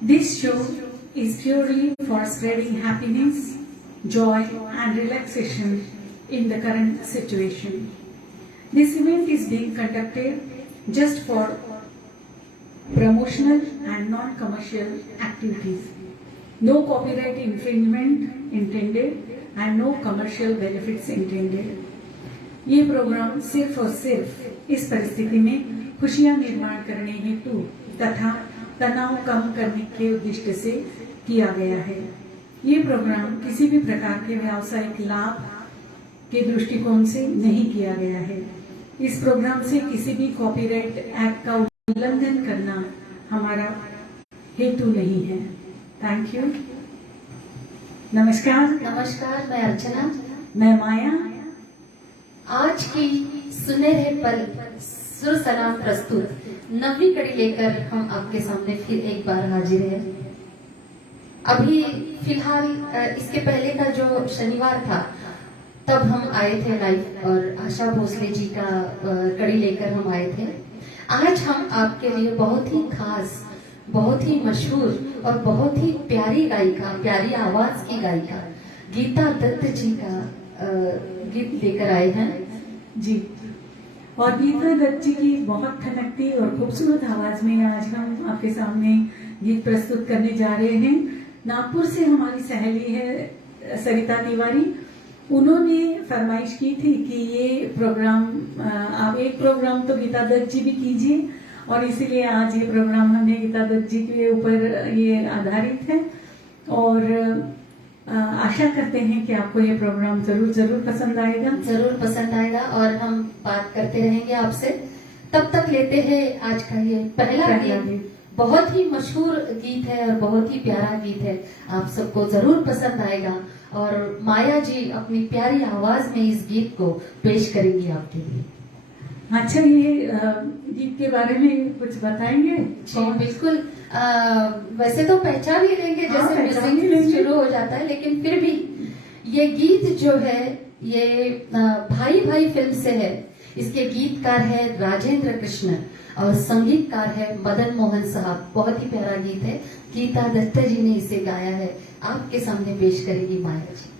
This show is purely for spreading happiness, joy, and relaxation in the current situation. This event is being conducted just for promotional and non-commercial activities. No copyright infringement intended and no commercial benefits intended. ये programme सिर्फ और सिर्फ इस परिस्थिति में खुशियां निर्माण करने हेतु तथा तनाव कम करने के उद्देश्य से किया गया है। ये प्रोग्राम किसी भी प्रकार के व्यावसायिक लाभ के दृष्टिकोण से नहीं किया गया है। इस प्रोग्राम से किसी भी कॉपीराइट एक्ट का उल्लंघन करना हमारा हेतु नहीं है। Thank you. नमस्कार। नमस्कार, मैं अर्चना। मैं माया। आज की सुनहरे पल सुर सलाम प्रस्तुत 9वीं कड़ी लेकर हम आपके सामने फिर एक बार हाजिर हैं। अभी फिलहाल इसके पहले का जो शनिवार था तब हम आए थे लाइव और आशा भोसले जी का कड़ी लेकर हम आए थे। आज हम आपके लिए बहुत ही खास, बहुत ही मशहूर और बहुत ही प्यारी गायिका, प्यारी आवाज की गायिका गीता दत्त जी का गीत लेकर आए हैं जी। और गीता दत्त जी की बहुत खनकती और खूबसूरत आवाज में आज हम आपके सामने गीत प्रस्तुत करने जा रहे हैं। नागपुर से हमारी सहेली है सरिता तिवारी। उन्होंने फरमाइश की थी कि ये प्रोग्राम आप एक प्रोग्राम तो गीता दत्त जी भी कीजिए, और इसीलिए आज ये प्रोग्राम हमने गीता दत्त जी के ऊपर ये आधारित है। और आशा करते हैं कि आपको ये प्रोग्राम जरूर पसंद आएगा। जरूर पसंद आएगा और हम बात करते रहेंगे आपसे। तब तक लेते हैं आज का ये पहला गीत। बहुत ही मशहूर गीत है और बहुत ही प्यारा गीत है, आप सबको जरूर पसंद आएगा। और माया जी अपनी प्यारी आवाज में इस गीत को पेश करेंगी आपके लिए। अच्छा, ये गीत के बारे में कुछ बताएंगे? जी बिल्कुल। वैसे तो पहचान ही लेंगे जैसे म्यूजिक शुरू हो जाता है, लेकिन फिर भी ये गीत जो है ये भाई भाई फिल्म से है। इसके गीतकार है राजेंद्र कृष्ण और संगीतकार है मदन मोहन साहब। बहुत ही प्यारा गीत है, गीता दत्त जी ने इसे गाया है। आपके सामने पेश करेगी माया जी।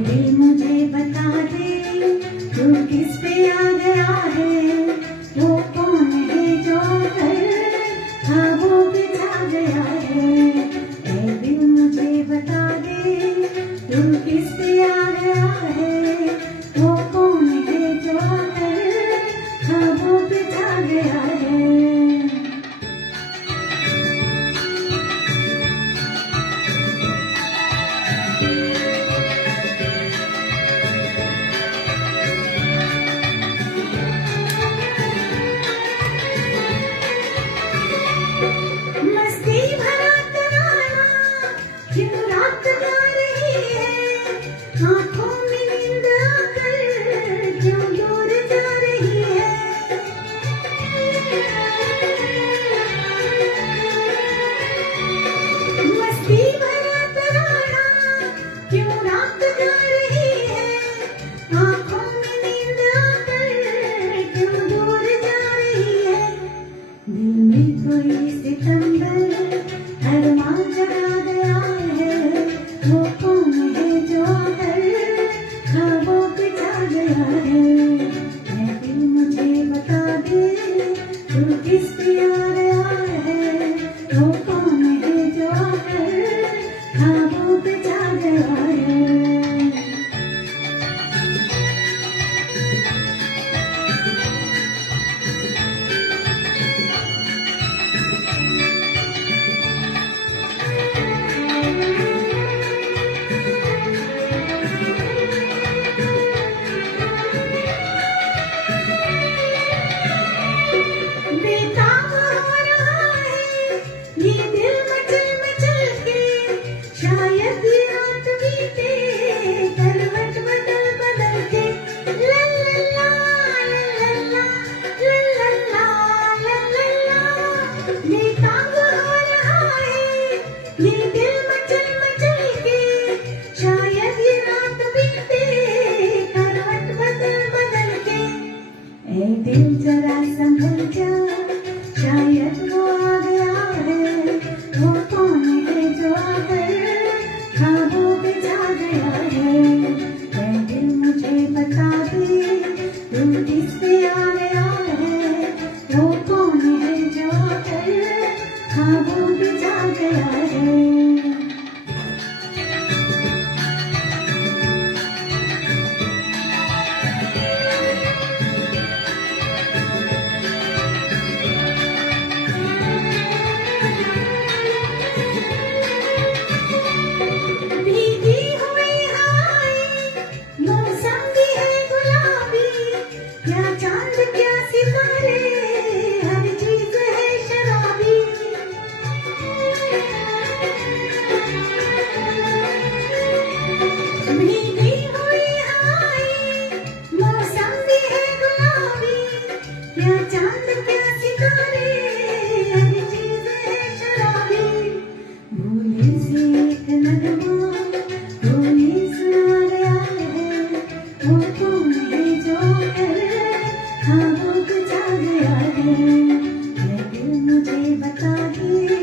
दिल मुझे बता दे तू किस पे आ गया है, वो कौन है जो कर ख्वाबों पे छा गया है। ऐ दिल मुझे बता दे तू किस पे आ गया है, वो कौन है जो कर ख्वाबों पे छा गया है। आँखों में नींद आकर क्यों दूर जा रही है। मस्ती भरा तराना क्यों रात जा रही है। आँखों में नींद आकर क्यों दूर जा रही है। दिल में कोई सितंबर अरमान जगा गया है, वो कौन है जो ख्वाबों पे छा गया है। ऐ दिल मुझे बता दे तू किस पे आ गया है, ये दिल मचल मचल के शायद ये रात बीते करवट बदल बदल के। ए दिल जरा संभल जा, शायद वो आ गया है, वो कौन है जो आकर ख्वाबों पे छा गया है। ए दिल मुझे बता दे तू किस पे आ गया है, वो कौन है जो आकर ख्वाबों पे छा गया है। भीगी हुई हवाएं, मौसम भी है गुलाबी, क्या चांद क्या सितारे, हर चीज है शराबी। भीगी हुई हवाएं, मौसम भी है गुलाबी, क्या चांद क्या सितारे, हर चीज है शराबी। भूले से एक नगमा कोई सुना गया है, वो कौन है जो कर ख्वाबों पे छा गया है। ये दिल मुझे बता दे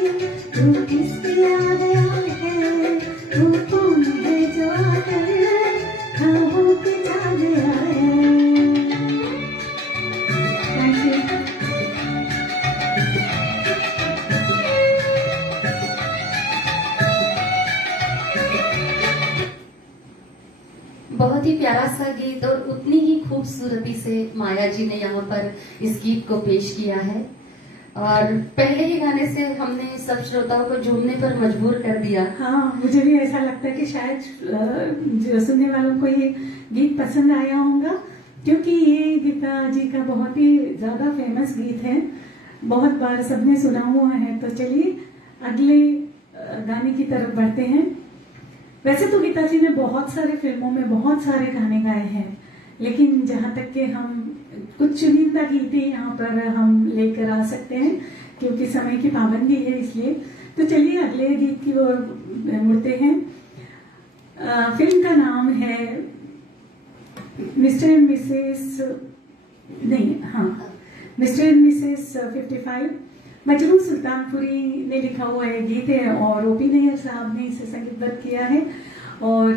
तू किस पे आ गया है, वो कौन है जो कर ख्वाबों पे छा गया है। Thank you. बहुत ही प्यारा सा गीत और उतनी ही खूबसूरती से माया जी ने यहाँ पर इस गीत को पेश किया है। और पहले ही गाने से हमने सब श्रोताओं को झूमने पर मजबूर कर दिया। हाँ, मुझे भी ऐसा लगता है कि शायद जो सुनने वालों को ये गीत पसंद आया होगा, क्योंकि ये गीता जी का बहुत ही ज्यादा फेमस गीत है, बहुत बार सबने सुना हुआ है। तो चलिए अगले गाने की तरफ बढ़ते हैं। वैसे तो गीता जी ने बहुत सारे फिल्मों में बहुत सारे गाने गाए हैं, लेकिन जहां तक कि हम कुछ चुनिंदा गीतें यहाँ पर हम लेकर आ सकते हैं, क्योंकि समय की पाबंदी है इसलिए। तो चलिए अगले गीत की ओर मुड़ते हैं। फिल्म का नाम है मिस्टर एंड मिसेस, नहीं, हाँ, mister and Mrs 55। Majrooh Sultanpuri ने लिखा हुआ ये गीत है और ओपी नैयर साहब ने इसे संगीतबद्ध किया है। और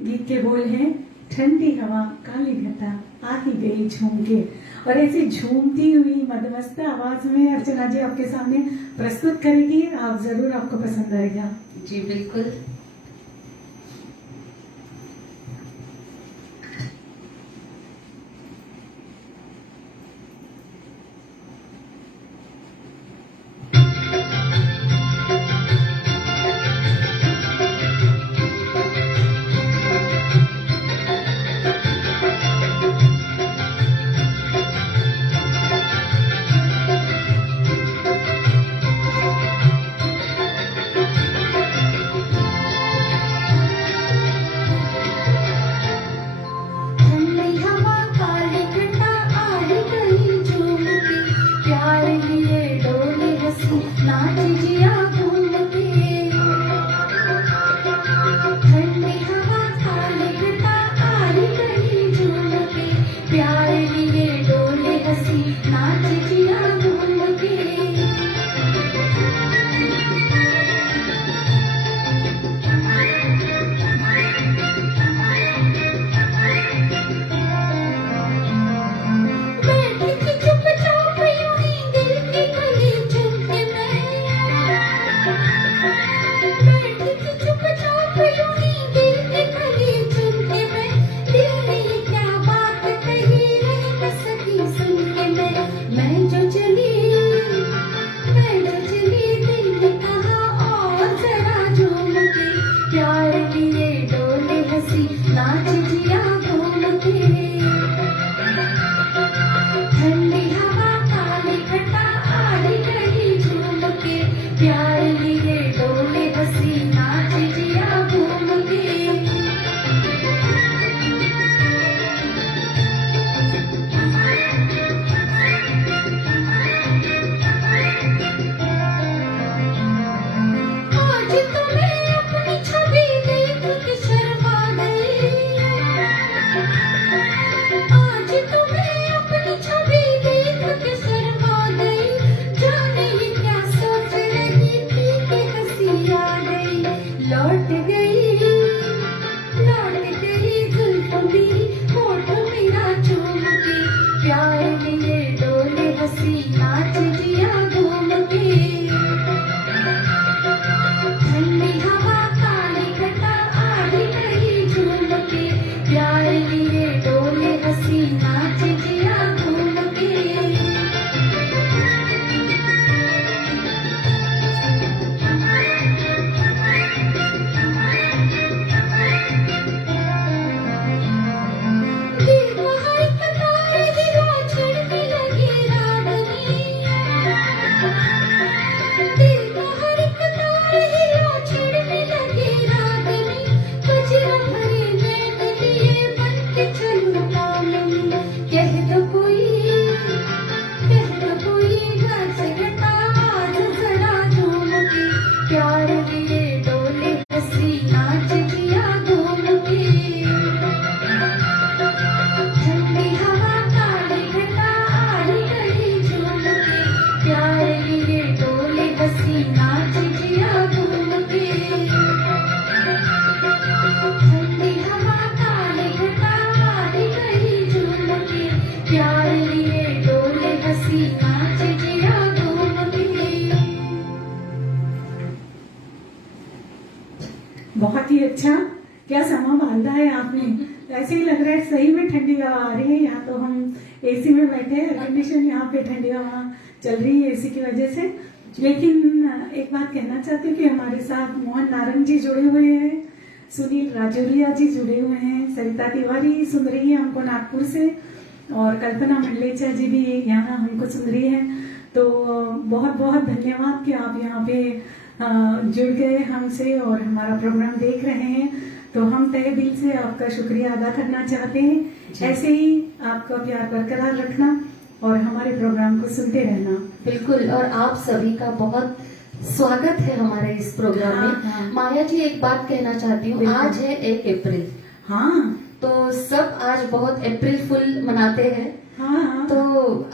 गीत के बोल हैं, ठंडी हवा काली घटा आ ही गई झूम के। और ऐसी झूमती हुई मदमस्त आवाज में अर्चना जी आपके सामने प्रस्तुत करेगी। आप जरूर, आपको पसंद आएगा। जी बिल्कुल। नाच जिया घूम के ठंडी हवा काले घटा आई गई झूम के प्यार लिए डोले हंसी नाच जिया घूम के। बहुत ही अच्छा, क्या समा बांधा है आपने। ऐसे ही लग रहा है सही में ठंडी हवा आ रही है। यहाँ तो हम एसी में बैठे हैं, एयर कंडीशन, यहाँ पे ठंडी हवा चल रही है एसी की वजह से। लेकिन एक बात कहना चाहती हूँ कि हमारे साथ मोहन नारंग जी जुड़े हुए हैं, सुनील राजौरिया जी जुड़े हुए हैं, सरिता तिवारी सुन रही है हमको नागपुर से, और कल्पना मंडलेचा जी भी यहाँ हमको सुन रही है। तो बहुत बहुत धन्यवाद कि आप यहाँ पे जुड़ गए हमसे और हमारा प्रोग्राम देख रहे हैं। तो हम तहे दिल से आपका शुक्रिया अदा करना चाहते हैं। ऐसे ही आपका प्यार बरकरार रखना और हमारे प्रोग्राम को सुनते रहना। बिल्कुल, और आप सभी का बहुत स्वागत है हमारे इस प्रोग्राम में। हाँ। माया जी, एक बात कहना चाहती हूँ, बिल्कुल। आज है 1 अप्रैल, हाँ तो सब आज बहुत अप्रैल फुल मनाते हैं। हाँ तो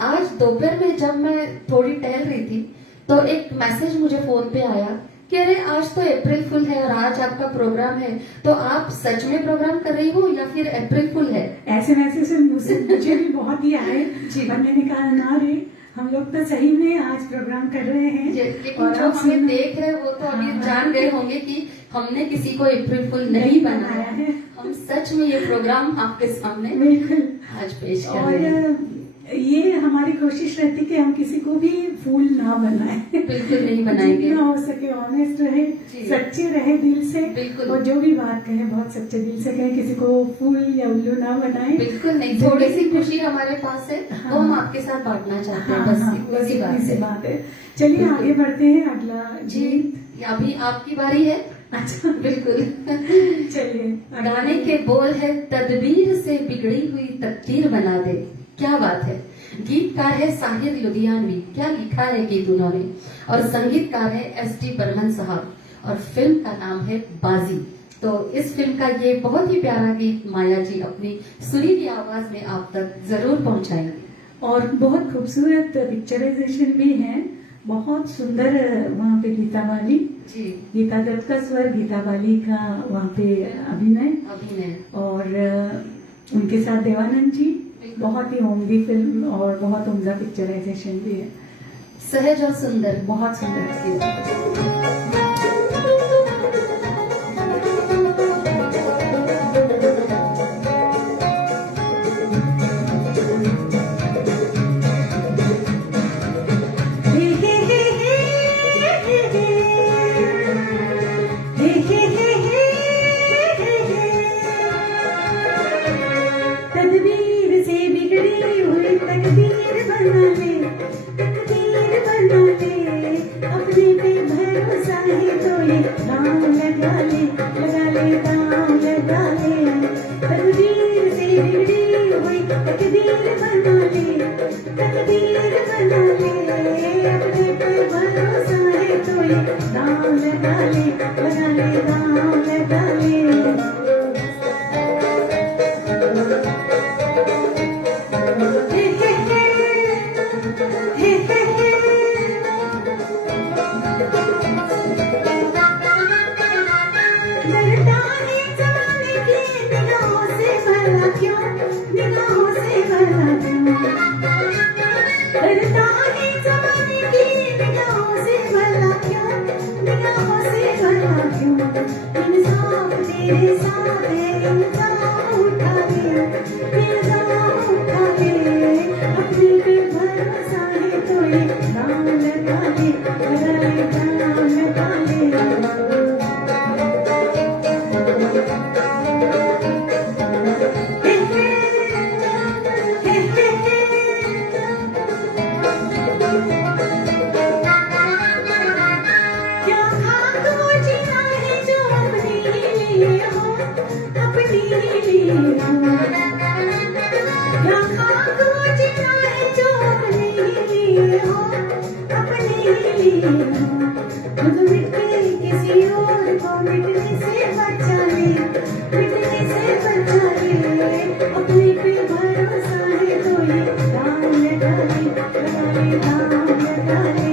आज दोपहर में जब मैं थोड़ी टहल रही थी तो एक मैसेज मुझे फोन पे आया कि अरे आज तो अप्रैल फुल है और आज आपका प्रोग्राम है, तो आप सच में प्रोग्राम कर रही हो या फिर अप्रैल फुल है? ऐसे मैसेज मुझे भी बहुत ही आए। जी। पर मैंने कहा ना रे, हम लोग तो सही में आज प्रोग्राम कर रहे हैं। लेकिन और जो आप हमें सुन- देख रहे वो तो अभी हाँ। जान गए होंगे कि हमने किसी को अप्रैल फुल नहीं बनाया है। हम सच में ये प्रोग्राम आपके सामने बिल्कुल। आज पेश कर रहे हैं। और ये हमारी कोशिश रहती कि हम किसी को भी फूल ना बनाएं। बिल्कुल नहीं बनाएंगे। जितना हो सके ऑनेस्ट रहे, जी। सच्चे रहे दिल से। बिल्कुल। और जो भी बात कहें बहुत सच्चे दिल से कहें, किसी को फूल या उल्लू ना बनाए। बिल्कुल नहीं, थोड़ी सी खुशी हमारे पास है हाँ। वो हम आपके साथ बांटना चाहते हैं, हाँ, बस हाँ, इतनी बस सी बात इतनी सी है। बात है। चलिए बिल्कुल। आगे बढ़ते हैं। अगला जी, गीत। अभी आपकी बारी है। अच्छा बिल्कुल। चलिए अगला गाने गीत। के बोल है, तदबीर से बिगड़ी हुई तकदीर बना दे। क्या बात है। गीतकार है साहिर लुधियानवी, क्या लिखा है गीत उन्होंने, और संगीतकार है एस.डी. बर्मन साहब, और फिल्म का नाम है बाजी। तो इस फिल्म का ये बहुत ही प्यारा गीत माया जी अपनी सुरीली आवाज में आप तक जरूर पहुंचाएंगे। और बहुत खूबसूरत पिक्चराइजेशन भी है, बहुत सुंदर। वहाँ पे गीता बाली, जी, गीता दत्त का स्वर, गीता बाली का वहाँ पे अभिनय, अभिनय। और उनके साथ देवानंद जी। बहुत ही उम्दी फिल्म और बहुत उम्दा पिक्चराइजेशन भी है, सहज और सुंदर, बहुत सुंदर। तदबीर से बिगड़ी हुई तकदीर बना ले, तकदीर बना ले। अपने पे भरोसा है तो ये दांव लगा ले, लगा ले, दांव लगा ले। तकदीर से बिगड़ी हुई तकदीर बना ले, तकदीर बना ले। अपने पे भरोसा है तो ये दांव लगा ले, लगा ले, दांव लगा ले। डरता है जमाने की निगाहों से भला क्यों, निगाहों से भला क्यों। डरता है जमाने की निगाहों से भला क्यों, निगाहों से भला क्यों। इंसाफ तेरे साथ है, इंसाफ उठा ले, इंसाफ उठा ले। अपने पे भरोसा है तो ये दांव लगा ले, लगा ले, दांव लगा ले। क्या खाक वो जीना है जो अपने लिए हो, अपने लिए हो। क्या खाक वो जीना है जो अपने लिए हो, अपने लिए हो। खुद मिट के किसी और को मिटने से बचा ले, मिटने से बचा ले। अपने पे भरोसा है तो ये दांव लगा ले, लगा ले, दांव लगा ले।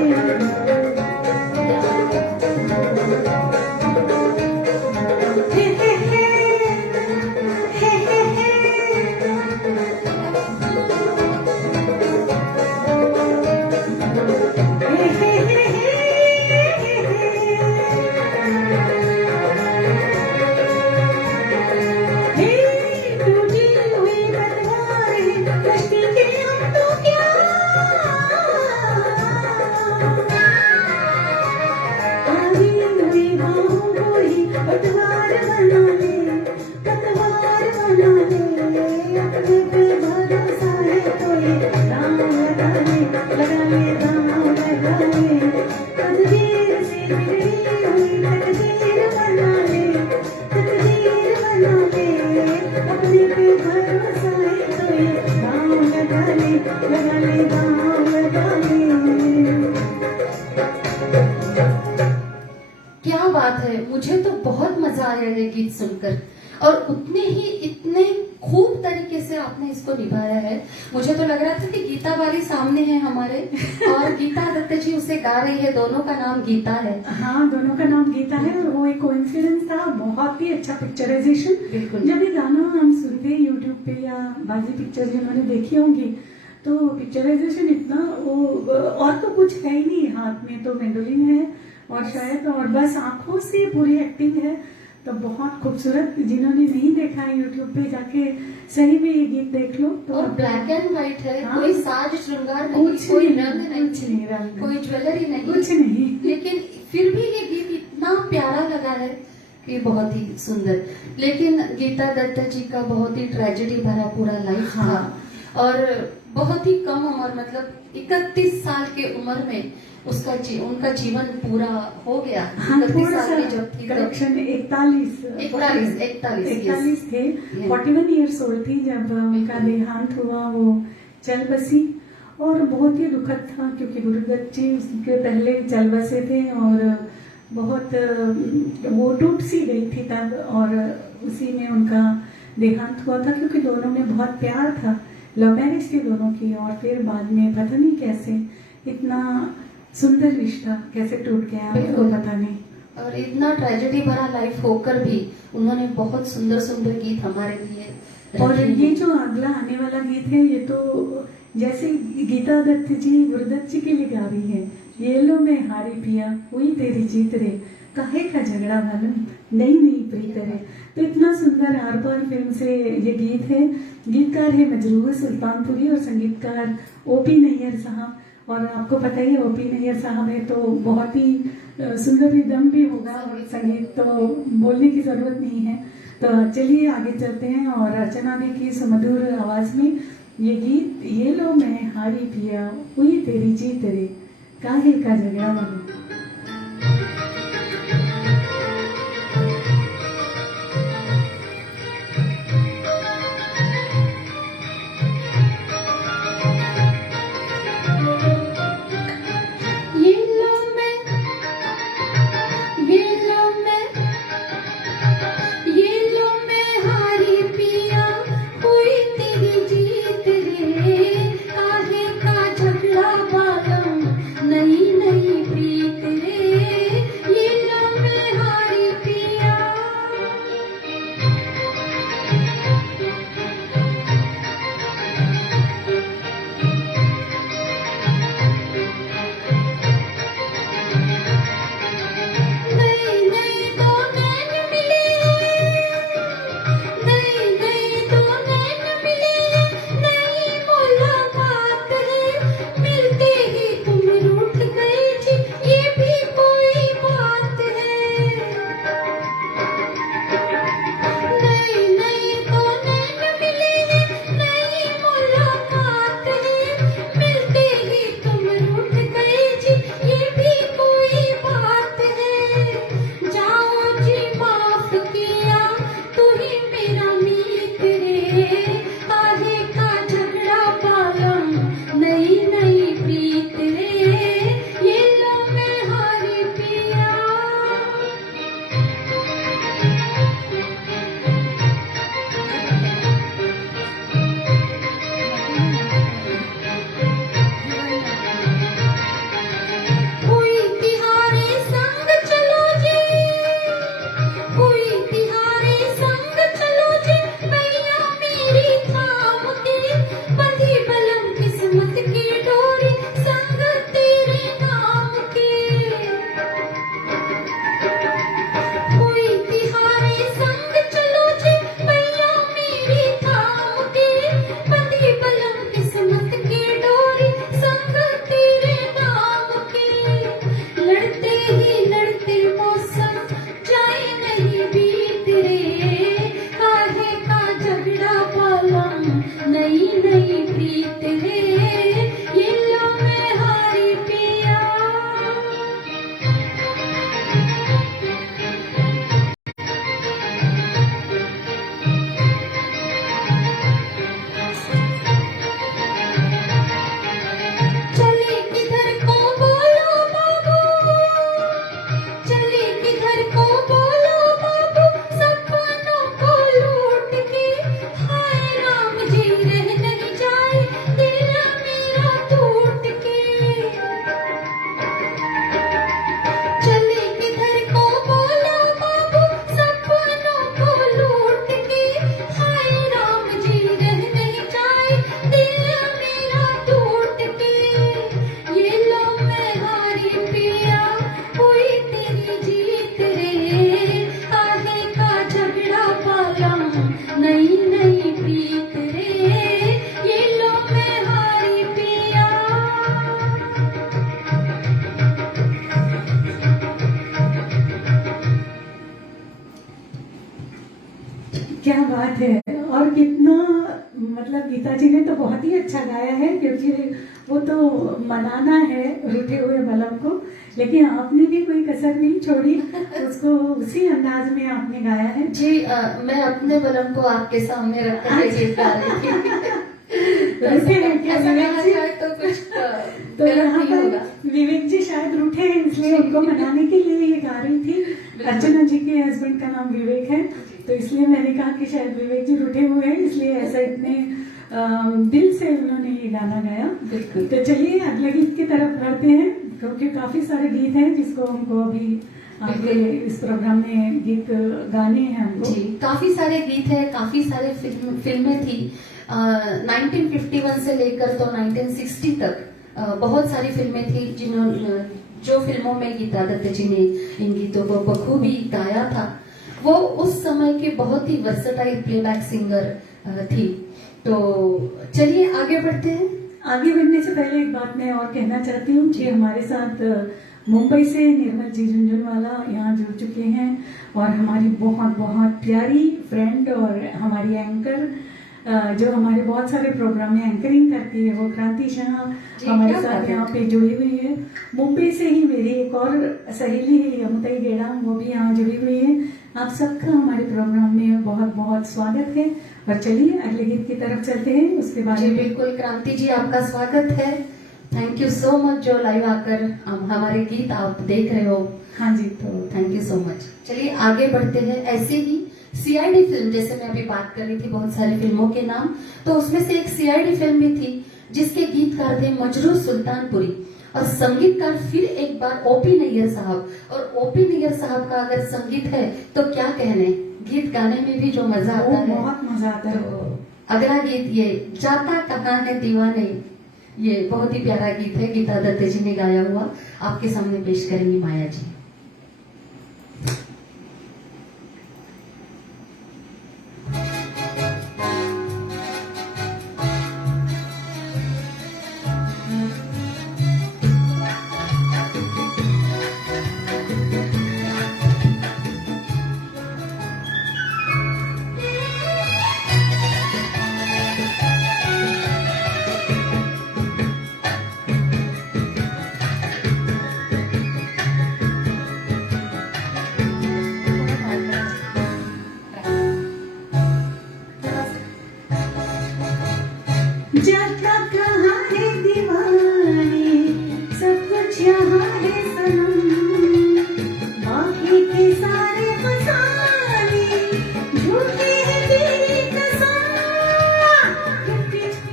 है, मुझे तो बहुत मजा आया ये गीत सुनकर, और उतने ही इतने खूब तरीके से आपने इसको निभाया है। मुझे तो लग रहा था कि गीता बाली सामने है हमारे, और गीता दत्त जी उसे गा रही है, दोनों का नाम गीता है। हाँ, दोनों का नाम गीता है, और वो एक कोइंसिडेंस था, बहुत ही अच्छा पिक्चराइजेशन। बिल्कुल। जब ये गाना हम सुनते हैं यूट्यूब पे या बाजी पिक्चर जिन्होंने देखी होंगी, तो पिक्चराइजेशन इतना वो, और तो कुछ है ही नहीं, हाथ में तो मेंडोलिन है और शायद और बस आंखों से पूरी एक्टिंग है, तो बहुत खूबसूरत। जिन्होंने नहीं देखा है यूट्यूब पे जाके सही में ये गीत देख लो। तो और ब्लैक एंड व्हाइट है, हाँ। कोई साज श्रृंगार नहीं, कुछ कोई नहीं, रंग कुछ नहीं, नहीं, रंग कोई ज्वेलरी नहीं, कुछ नहीं। लेकिन फिर भी ये गीत इतना प्यारा लगा है कि बहुत ही सुंदर। लेकिन गीता दत्त जी का बहुत ही ट्रेजेडी भरा पूरा लाइफ हाँ। था, और बहुत ही कम उम्र, मतलब 31 साल के उम्र में उनका जीवन पूरा हो गया। हाँ, 31 थोड़ा साल की जब सा थी करेक्शन, 41 41 थे, 41 ईयर्स ओल्ड थी जब उनका देहांत हुआ। वो चल बसी, और बहुत ही दुखद था, क्योंकि गुरुदत्त जी उसके पहले चल बसे थे, और बहुत वो टूट सी गई थी तब, और उसी में उनका देहांत हुआ था, क्योंकि दोनों में बहुत प्यार था, लव मैरिज थी दोनों की, और फिर बाद में पता नहीं कैसे इतना सुंदर रिश्ता कैसे टूट गया, उनको पता नहीं। और इतना ट्रेजेडी भरा लाइफ होकर भी उन्होंने बहुत सुंदर सुंदर गीत हमारे लिए और रखे हैं। ये जो अगला आने वाला गीत है, ये तो जैसे गीता दत्त जी गुरुदत्त जी के लिए गा रही है, ये लो मैं हारी पिया हुई तेरी जीत रे, काहे का झगड़ा मालूम नई नई प्रीत रे। तो इतना सुंदर आर पार फिल्म से ये गीत है। गीतकार है मजरूह सुल्तानपुरी और संगीतकार ओपी नैयर साहब। और आपको पता ही है ओपी नैयर साहब है तो बहुत ही सुंदर रिदम भी होगा, और संगीत तो बोलने की जरूरत नहीं है। तो चलिए आगे चलते हैं, और अर्चना दी की सुमधुर आवाज में ये गीत, ये लो मैं हारी पिया हुई तेरी जीत रे, काहे का झगड़ा मालूम। नई नई प्रिय क्या बात है। और कितना मतलब गीता जी ने तो बहुत ही अच्छा गाया है, क्योंकि वो तो मनाना है रूठे हुए बलम को, लेकिन आपने भी कोई कसर नहीं छोड़ी, उसको उसी अंदाज में आपने गाया है। जी मैं अपने बलम को आपके सामने रख कर गीत गा रही थी। रूठे हैं क्या ऐसा विवेक कहा जी? जाए तो कुछ तो गलत यहाँ नहीं होगा। पर विवेक जी शायद रूठे हैं, इसलिए उनको मनाने के लिए ये गा रही थी। अर्चना जी के हस्बैंड का नाम विवेक है, तो इसलिए मैंने कहा कि शायद विवेक जी रूठे हुए हैं, इसलिए ऐसा इतने दिल से उन्होंने ये गाना गाया। बिल्कुल। तो चलिए अगले गीत की तरफ बढ़ते हैं, क्योंकि काफी सारे गीत हैं जिसको हमको अभी आपके इस प्रोग्राम में गीत गाने हैं हमको। जी काफी सारे गीत हैं, काफी सारे फिल्में थी। 1951 से लेकर तो 1960 तक बहुत सारी फिल्में थी जो फिल्मों में गीता दत्त जी ने इन गीतों को बखूबी गाया था। वो उस समय के बहुत ही वर्सेटाइल प्लेबैक सिंगर थी। तो चलिए आगे बढ़ते हैं। आगे बढ़ने से पहले एक बात मैं और कहना चाहती हूँ कि हमारे साथ मुंबई से निर्मल जी झुंझुनवाला यहाँ जुड़ चुके हैं, और हमारी बहुत बहुत प्यारी फ्रेंड और हमारी एंकर जो हमारे बहुत सारे प्रोग्राम में एंकरिंग करती है, वो क्रांति शाह हमारे क्या साथ बात है। यहाँ पे जुड़ी हुई है। मुंबई से ही मेरी एक और सहेली है यमुताई गेड़ा, वो भी यहाँ जुड़ी हुई है। आप सबका हमारे प्रोग्राम में बहुत बहुत स्वागत है, और चलिए अगले गीत की तरफ चलते हैं। उसके बाद जी बिल्कुल क्रांति जी, आपका स्वागत है। थैंक यू सो मच जो लाइव आकर हमारे गीत आप देख रहे हो। हाँ जी, तो थैंक यू सो मच। चलिए आगे बढ़ते हैं। ऐसे ही सीआईडी फिल्म, जैसे मैं अभी बात कर रही थी बहुत सारी फिल्मों के नाम, तो उसमें से एक सीआईडी फिल्म भी थी जिसके गीतकार थे मजरू सुल्तानपुरी, और संगीतकार फिर एक बार ओपी नैयर साहब। और ओपी नैयर साहब का अगर संगीत है तो क्या कहने, गीत गाने में भी जो मजा आता है, बहुत मजा आता है। तो अगला गीत ये जाता कहाँ है दीवाने, ये बहुत ही प्यारा गीत है, गीता दत्त जी ने गाया हुआ। आपके सामने पेश करेंगी माया जी। जाता कहाँ है दीवाने, सब कुछ यहाँ है सनम, बाकी के सारे फसाने झूठे हैं तेरी कसम।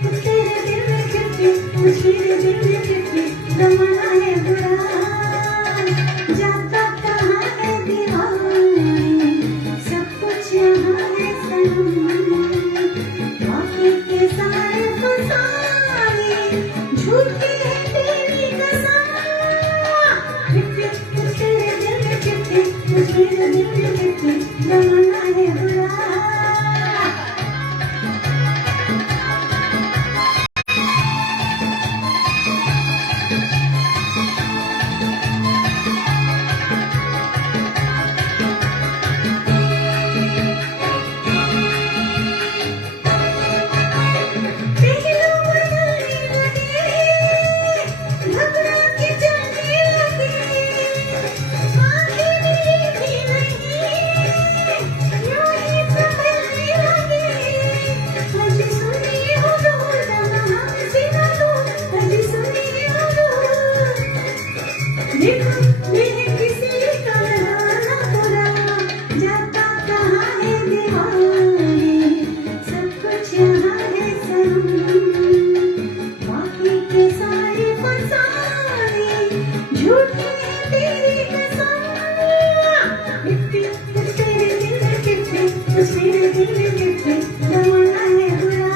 कुछ तेरे दिल में चिट्ठी, कुछ तेरे दिल में चिट्ठी, जमाना है बुरा। जाता कहाँ है दीवाने, सब कुछ यहाँ है सनम, बाकी के सारे फसाने झूठे हैं तेरी कसम। कुछ तेरे दिल में चिट्ठी, कुछ तेरे दिल में चिट्ठी, जमाना है बुरा। पहलू बदलने लगे, घबरा के चलने लगे, आंखें मिली भी नहीं, यूं ही संभलने लगे। हजी सुनी हो दूर तमाम सीना दूर, हजी सुनी हो दूर। देखो मैं किसी का लगाना बुरा, जाता कहाँ है दीवाने, सब कुछ यहाँ है सनम, बाकी के सारे फसाने झूठे हैं तेरी कसम। कुछ तेरे दिल में चिट्ठी, कुछ तेरे दिल में चिट्ठी, जमाना है बुरा।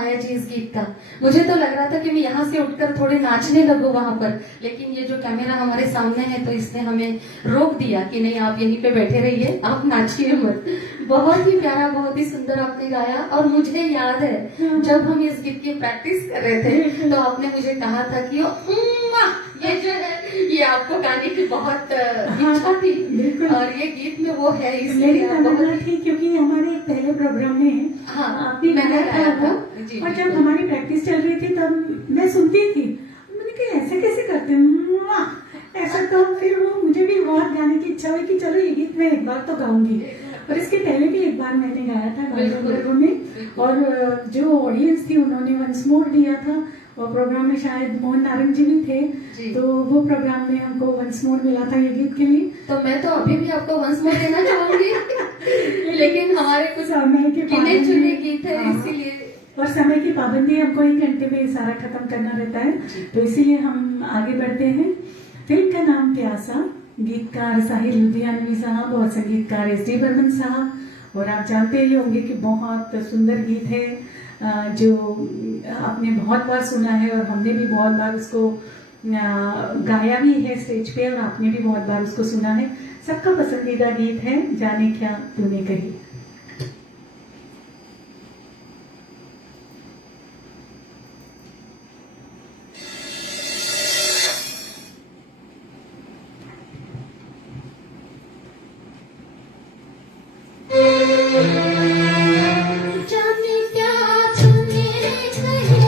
माया जी इस गीत का। मुझे तो लग रहा था कि मैं यहाँ से उठकर थोड़े नाचने लगूं वहां पर, लेकिन ये जो कैमरा हमारे सामने है तो इसने हमें रोक दिया कि नहीं, आप यहीं पे बैठे रहिए, आप नाचिए मत। बहुत ही प्यारा, बहुत ही सुंदर आपने गाया। और मुझे याद है जब हम इस गीत की प्रैक्टिस कर रहे थे तो आपने मुझे कहा था कि ये जो है ये आपको गाने की बहुत इच्छा थी, बिल्कुल। और ये गीत में वो है, मेरी इसलिए आप तमन्ना बहुत थी, क्योंकि हमारे पहले प्रोग्राम में हाँ, आपने मैंने गाया था गाया वो, था। जी, और जी, जब जी। हमारी प्रैक्टिस चल रही थी तब मैं सुनती थी, मैंने कहा ऐसे कैसे करते हैं, मुआ, ऐसा। तो फिर वो मुझे भी बहुत गाने की इच्छा हुई कि चलो ये गीत मैं एक बार तो गाऊंगी। और इसके पहले भी एक बार मैंने गाया था गांधीनगर में, और जो ऑडियंस थी उन्होंने वंस मोर दिया था, और प्रोग्राम में शायद मोहन नारंग जी भी थे, जी। तो वो प्रोग्राम में हमको वंस मोर मिला था ये गीत के लिए। तो मैं तो अभी भी आपको वंस मोर देना चाहूंगी लेकिन हमारे कुछ समय के गिने चुने पाबंदी, गीत है, हाँ। इसीलिए और समय की पाबंदी, हमको 1 घंटे में सारा खत्म करना रहता है, तो इसीलिए हम आगे बढ़ते हैं। फिल्म का नाम प्यासा, गीतकार साहिर लुधियानवी साहब और संगीतकार SD बर्मन साहब। और आप जानते ही होंगे कि बहुत सुंदर गीत है, जो आपने बहुत बार सुना है, और हमने भी बहुत बार उसको गाया भी है स्टेज पे, और आपने भी बहुत बार उसको सुना है। सबका पसंदीदा गीत है जाने क्या तूने कही। जाने क्या तूने कही,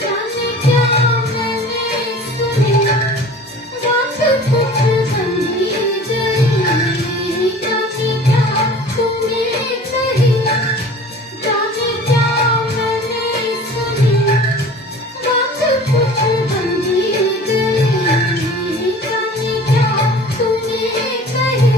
जाने क्या मैंने सुनी, बात कुछ बंधी गई। जाने क्या तूने कही, जाने क्या मैंने सुनी, बात कुछ बंधी गई। जाने क्या तूने कही।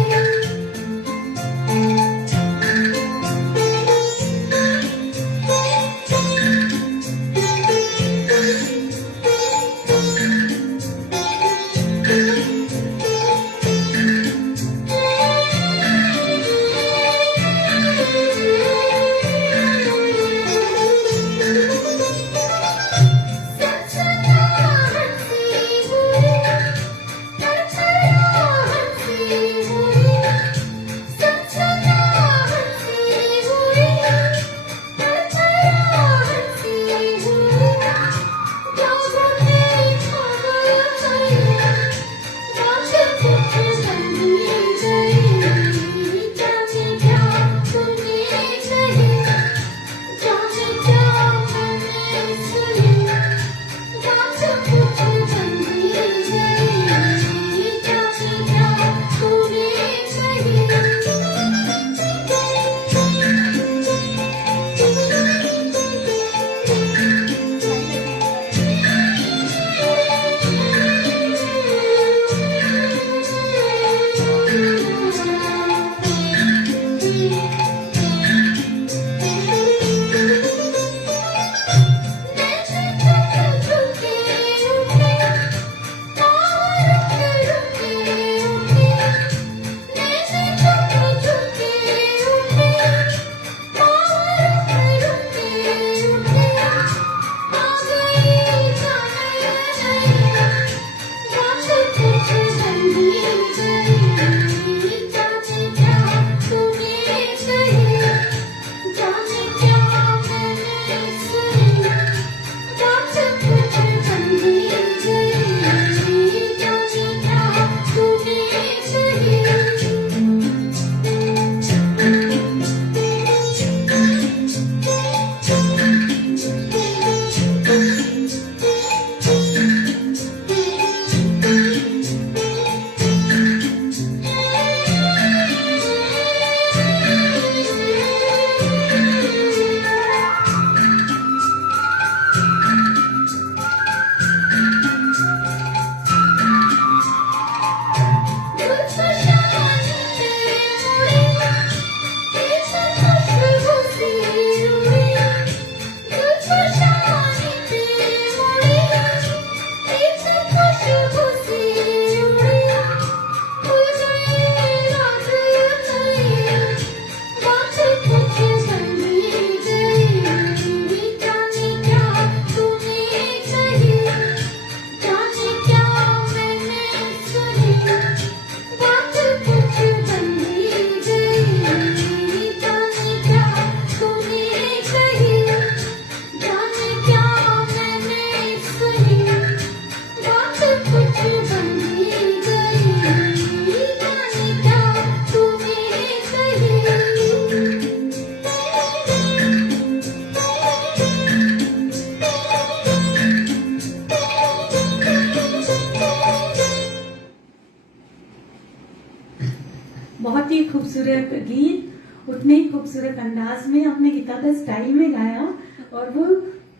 बहुत ही खूबसूरत गीत, उतने ही खूबसूरत अंदाज में अपने गीता दत्त स्टाइल में गाया। और वो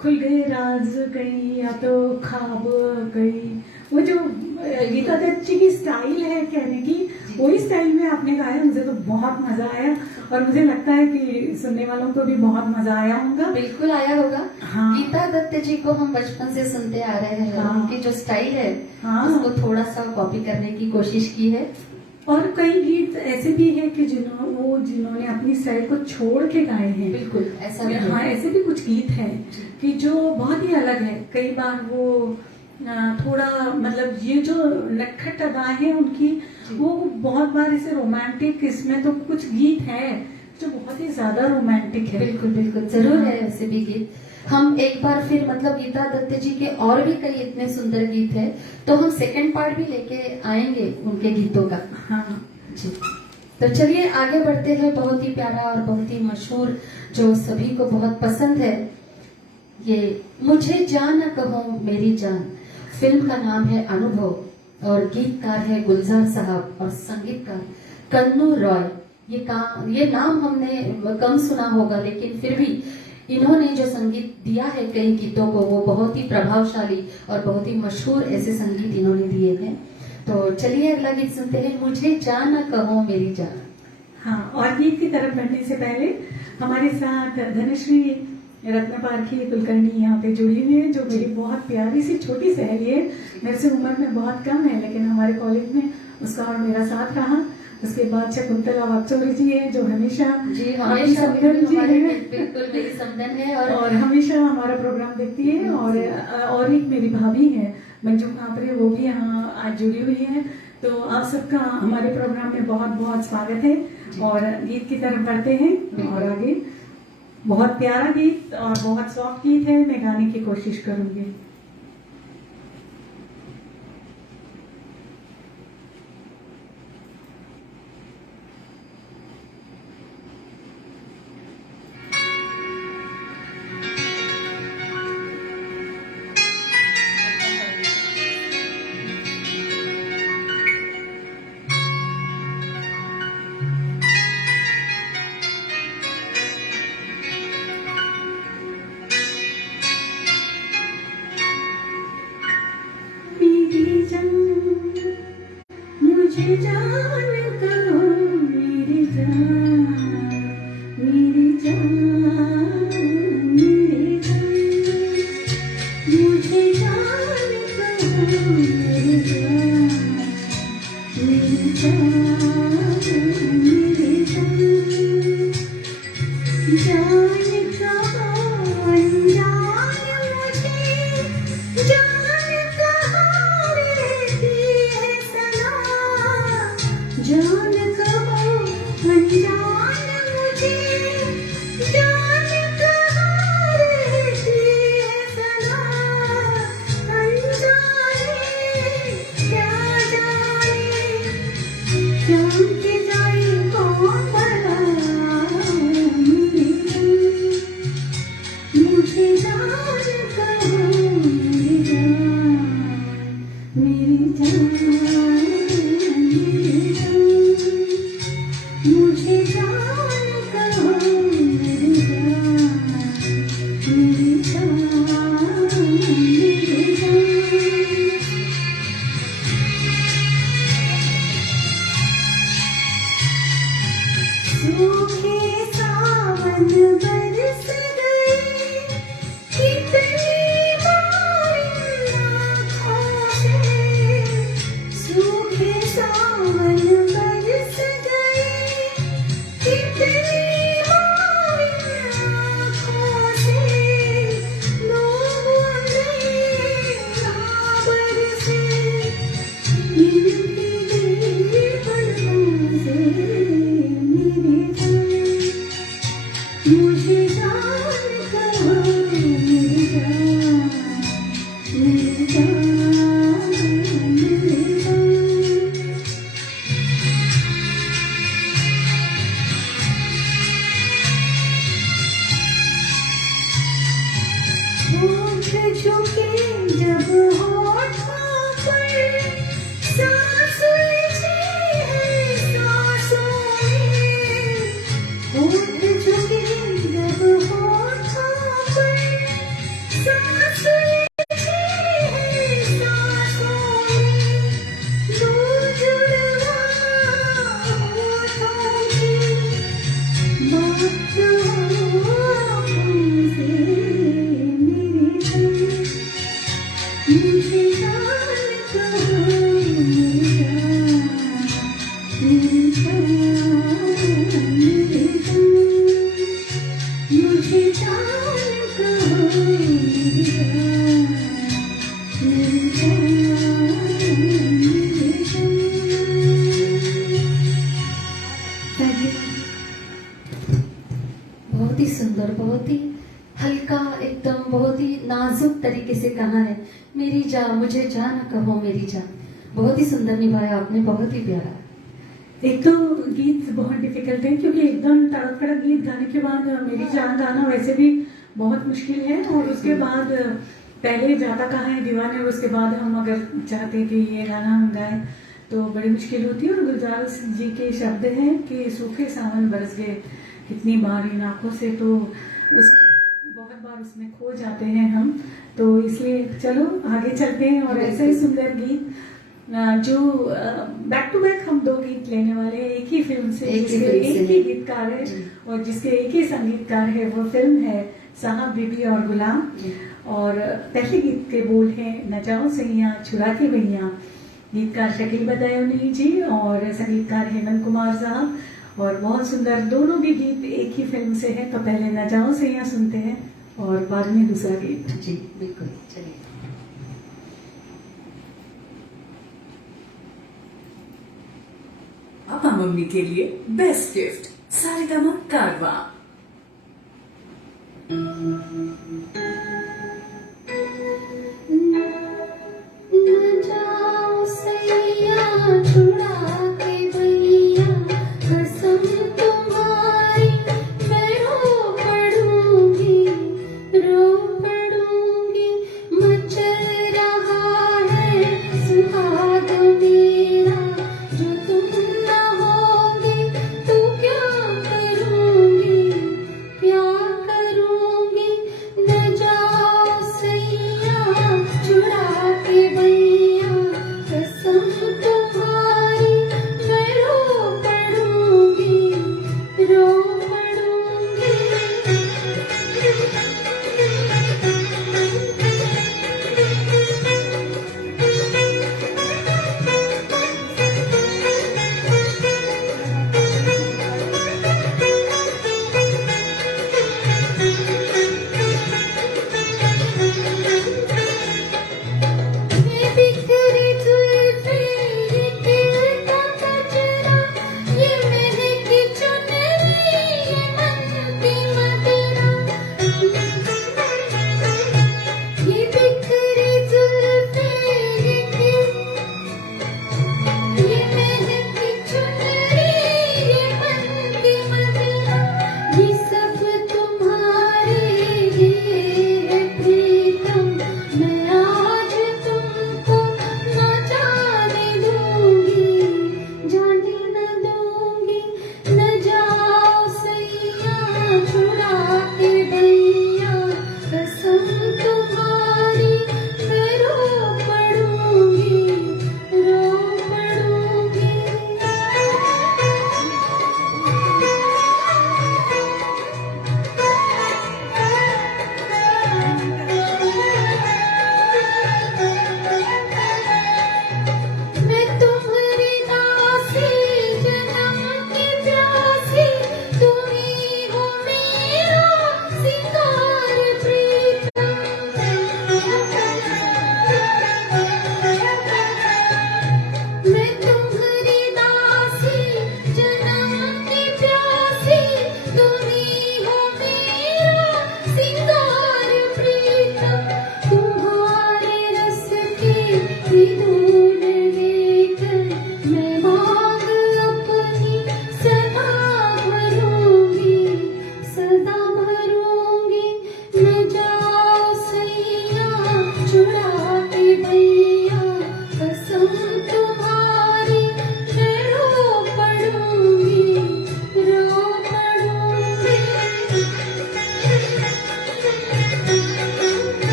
खुल गए राज गई या तो खाब गई, वो जो गीता दत्त जी की स्टाइल है कहने की, वही स्टाइल में आपने गाया। मुझे तो बहुत मजा आया और मुझे लगता है कि सुनने वालों को भी बहुत मजा आया होगा। बिल्कुल आया होगा। हाँ। गीता दत्त जी को हम बचपन से सुनते आ रहे हैं। हाँ। उनकी जो स्टाइल है हाँ। उसको थोड़ा सा कॉपी करने की कोशिश की है। और कई गीत ऐसे भी हैं कि जिन्होंने अपनी स्टाइल को छोड़ के गाए हैं। बिल्कुल ऐसा भी हाँ, है। ऐसे भी कुछ गीत हैं कि जो बहुत ही अलग है। कई बार वो थोड़ा मतलब ये जो नटखट अदाएं हैं उनकी, वो बहुत बार इसे रोमांटिक, इसमें तो कुछ गीत हैं जो बहुत ही ज्यादा रोमांटिक है। बिल्कुल बिल्कुल जरूर है ऐसे भी गीत। हम एक बार फिर मतलब गीता दत्त जी के और भी कई इतने सुंदर गीत हैं, तो हम सेकंड पार्ट भी लेके आएंगे उनके गीतों का। हाँ जी, तो चलिए आगे बढ़ते हैं। बहुत ही प्यारा और बहुत ही मशहूर, जो सभी को बहुत पसंद है, ये मुझे जान न कहो मेरी जान। फिल्म का नाम है अनुभव और गीतकार है गुलजार साहब और संगीतकार कन्नू रॉय। ये नाम हमने कम सुना होगा, लेकिन फिर भी इन्होंने जो संगीत दिया है कई गीतों को, वो बहुत ही प्रभावशाली और बहुत ही मशहूर ऐसे संगीत इन्होंने दिए हैं। तो चलिए अगला गीत सुनते हैं, मुझे जान न कहो मेरी जान। हाँ, और गीत की तरफ बढ़ने से पहले हमारे साथ धनश्री रत्नपारखी कुलकर्णी यहाँ पे जुड़ी हुई है, जो मेरी बहुत प्यारी सी छोटी सहेली है। मेरे से उम्र में बहुत कम है, लेकिन हमारे कॉलेज में उसका और मेरा साथ रहा। उसके बाद शकुंतला वाकचौरी जी है, जो हमेशा जी हमेशा बिल्कुल मेरी समदन है और हमेशा हमारा प्रोग्राम देखती है। और एक मेरी भाभी है मंजू कापरे, वो भी यहाँ आज जुड़ी हुई है। तो आप सबका हमारे प्रोग्राम में बहुत बहुत स्वागत है। और गीत की तरफ बढ़ते हैं और आगे बहुत प्यारा गीत और बहुत सॉफ्ट गीत है, मैं गाने की कोशिश करूंगी। मुझे जान कहो मेरी जान, मेरी जान, मेरी जान। मुझे जान कहो मेरी जान, मेरी जान, मेरी जान। जान कहो अनजान मुझे, जान कहो रहती है सना। जान कहो अनजान मुझे, जान कहो रहती है सना। अनजाने क्या जाने, जान के जाए कौन भला। मेरी जान, मुझे जान कहो मेरी जान, मेरी जान, मेरी जान। मुझे जान कहो मेरी जान, मेरी जान, मेरी जान। सूखे सावन बरस गए, कितनी बार आँखों से। सूखे सावन बरस गए, कितनी बार आँखों से। बूंदे ना बरसे, गिरती गई पलकों से। मेरी जान, मुझे जान मुझे जान कहो मेरी जान, मेरी जान, मेरी जान। Thank you. बहुत ही सुंदर, बहुत ही हल्का, एकदम बहुत ही नाजुक तरीके से कहा है, मेरी जान, मुझे जान कहो मेरी जान। बहुत ही सुंदर निभाया आपने, बहुत ही प्यारा। एक तो गीत बहुत डिफिकल्ट है क्योंकि एकदम तड़क तड़क गीत गाने के बाद मेरी जान गाना वैसे भी बहुत मुश्किल है, और उसके बाद पहले जाता कहाँ है दीवाने, और उसके बाद हम अगर चाहते हैं कि ये गाना हम गाएं तो बड़ी मुश्किल होती है। और गुलजार जी के शब्द हैं कि सूखे सावन बरस गए कितनी बार इन आंखों से, तो बहुत बार उसमें खो जाते हैं हम, तो इसलिए चलो आगे चलते हैं। और ऐसे ही सुंदर गीत जो बैक टू बैक हम 2 गीत लेने वाले हैं एक ही फिल्म से, एक ही जिसके फिल्म से। एक ही गीतकार है और जिसके एक ही संगीतकार है। वो फिल्म है साहब बीबी और गुलाम, और पहले गीत के बोल हैं न जाओ सैया छुरा के भैया। गीतकार शकील बदायूनी जी और संगीतकार हेमंत कुमार साहब, और बहुत सुंदर दोनों भी गीत एक ही फिल्म से है। तो पहले न जाओ सैया सुनते हैं और बाद में दूसरा गीत। जी बिल्कुल, चलिए। पापा मम्मी के लिए बेस्ट गिफ्ट सारेगामा कारवा। न जाओ सैया छुड़ा के भैया, कसम तुम्हारी मैं रो पड़ूंगी, रो पड़ूंगी। मचल रहा है सुहाग मेरा, जो तुम न होगे तो क्या करूंगी, क्या करूंगी। न जाओ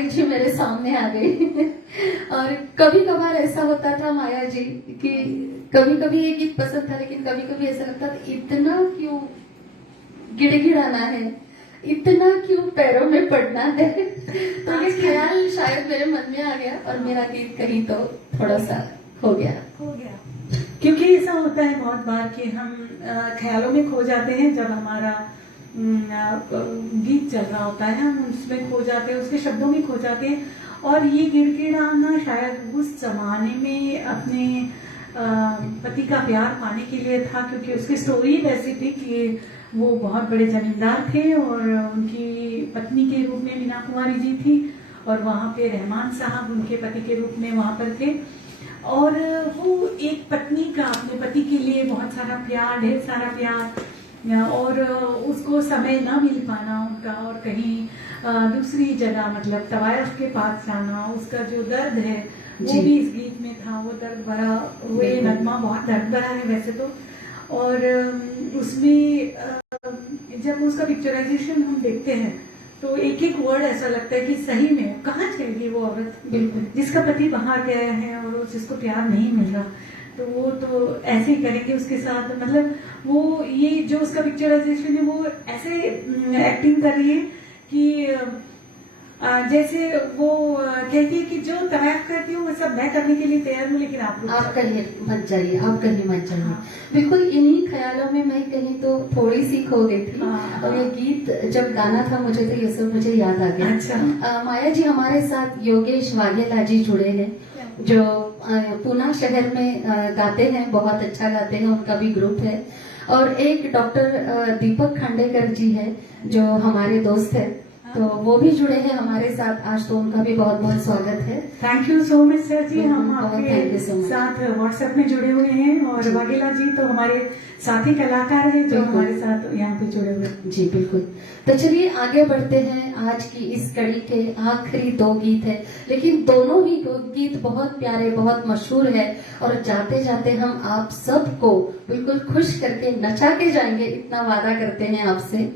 एक जी मेरे सामने आ गई। और कभी कभार ऐसा होता था माया जी कि कभी कभी ये गीत पसंद था, लेकिन कभी कभी ऐसा लगता था इतना क्यों गिड़गिड़ाना है, इतना क्यों पैरों में पड़ना है। तो ये ख्याल शायद मेरे मन में आ गया और मेरा गीत कहीं तो थोड़ा सा हो गया। क्योंकि ऐसा होता है बहुत बार कि हम ख्यालों में खो जाते हैं। जब हमारा गीत चल रहा होता है हम उसमें खो जाते हैं, उसके शब्दों में खो जाते हैं। और ये गिड़गिड़ाना शायद उस जमाने में अपने पति का प्यार पाने के लिए था, क्योंकि उसकी स्टोरी वैसी थी कि वो बहुत बड़े जमींदार थे और उनकी पत्नी के रूप में मीना कुमारी जी थी और वहाँ पे रहमान साहब उनके पति के रूप में वहाँ पर थे। और वो एक पत्नी का अपने पति के लिए बहुत सारा प्यार, ढेर सारा प्यार, और उसको समय ना मिल पाना उनका और कहीं दूसरी जगह मतलब तवायफ के पास जाना, उसका जो दर्द है वो भी इस गीत में था। वो दर्द भरा, वो ये नगमा बहुत दर्द भरा है वैसे तो। और उसमें जब उसका पिक्चराइजेशन हम देखते हैं तो एक एक वर्ड ऐसा लगता है कि सही में कहाँ जाएगी वो औरत, बिल्कुल जिसका पति बाहर गया है और जिसको प्यार नहीं मिल रहा, तो वो तो ऐसे ही करेंगे उसके साथ। मतलब वो ये जो उसका पिक्चराइजेशन है वो ऐसे एक्टिंग कर रही है कि जैसे वो कहती है कि जो तवायफ करती हूँ वो सब मैं करने के लिए तैयार हूँ, लेकिन आप कहीं मत जाइए, आप कहीं मत जाइए। बिल्कुल इन्हीं ख्यालों में मैं कहीं तो थोड़ी सी खो गई थी। और ये गीत जब गाना था मुझे तो ये सब मुझे याद आ गया। अच्छा। माया जी हमारे साथ योगेश वाघेला जी जुड़े हैं, जो पूना शहर में गाते हैं, बहुत अच्छा गाते हैं, उनका भी ग्रुप है। और एक डॉक्टर दीपक खांडेकर जी है जो हमारे दोस्त है, तो वो भी जुड़े हैं हमारे साथ आज, तो उनका भी बहुत बहुत स्वागत है। Thank you so much sir ji. हम thank you आपके so much। साथ व्हाट्सएप में जुड़े हुए हैं और वाघेला जी तो हमारे साथी कलाकार हैं जो बिल्कुल। हमारे साथ यहाँ पे जुड़े हुए हैं। जी बिल्कुल। तो चलिए आगे बढ़ते हैं। आज की इस कड़ी के आखिरी 2 गीत है, लेकिन दोनों ही गीत बहुत प्यारे, बहुत मशहूर है। और जाते जाते हम आप सबको बिल्कुल खुश करके नचा के जाएंगे, इतना वादा करते हैं आपसे।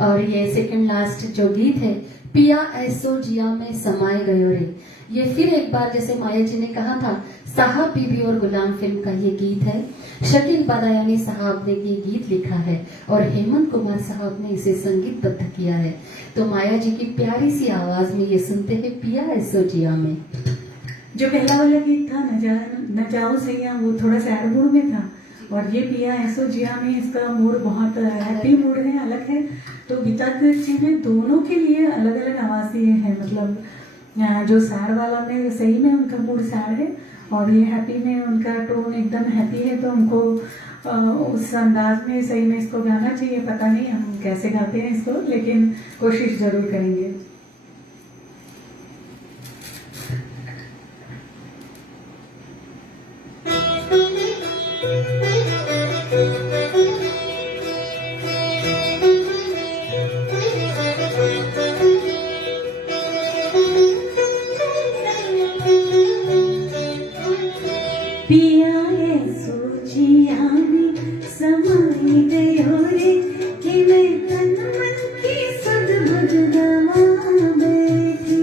और ये सेकंड लास्ट जो गीत है, पिया ऐसो जिया में समाये गयो रे, ये फिर एक बार जैसे माया जी ने कहा था, साहब बीबी और गुलाम फिल्म का ये गीत है। शकील बादायानी साहब ने ये गीत लिखा है और हेमंत कुमार साहब ने इसे संगीतबद्ध किया है। तो माया जी की प्यारी सी आवाज में ये सुनते हैं, पिया ऐसो जिया में। जो पहला वाला गीत था न जाओ सैया, वो थोड़ा सैड मूड में था, और ये पिया ऐसो जिया में इसका मूड बहुत हैप्पी मूड है, अलग है। तो गीता जी में दोनों के लिए अलग अलग आवाजें हैं। मतलब जो सैड वाला में सही में उनका मूड सैड है और ये हैप्पी में उनका टोन एकदम हैप्पी है। तो हमको उस अंदाज में सही में इसको गाना चाहिए। पता नहीं हम कैसे गाते हैं इसको, लेकिन कोशिश जरूर करेंगे। पिया ऐसो जिया में समाई गयो रे, कि मैं तन मन की सुध बुध गवा बैठी।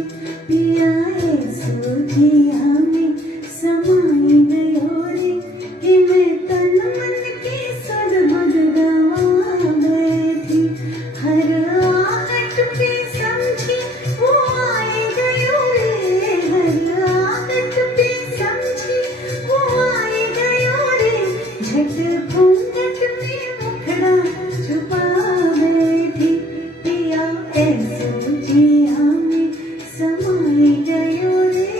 पिया ऐसो जिया में समाई गयो रे, कि मैं तन मन की सुध बुध गवा बैठी। हर आहट पे समझी वो आए गयो रे, हर आहट पे समझी वो आए गयो रे। झट घूंघट में मुखड़ा छुपा बैठी। पिया ऐसो जिया में समाई गयो रे।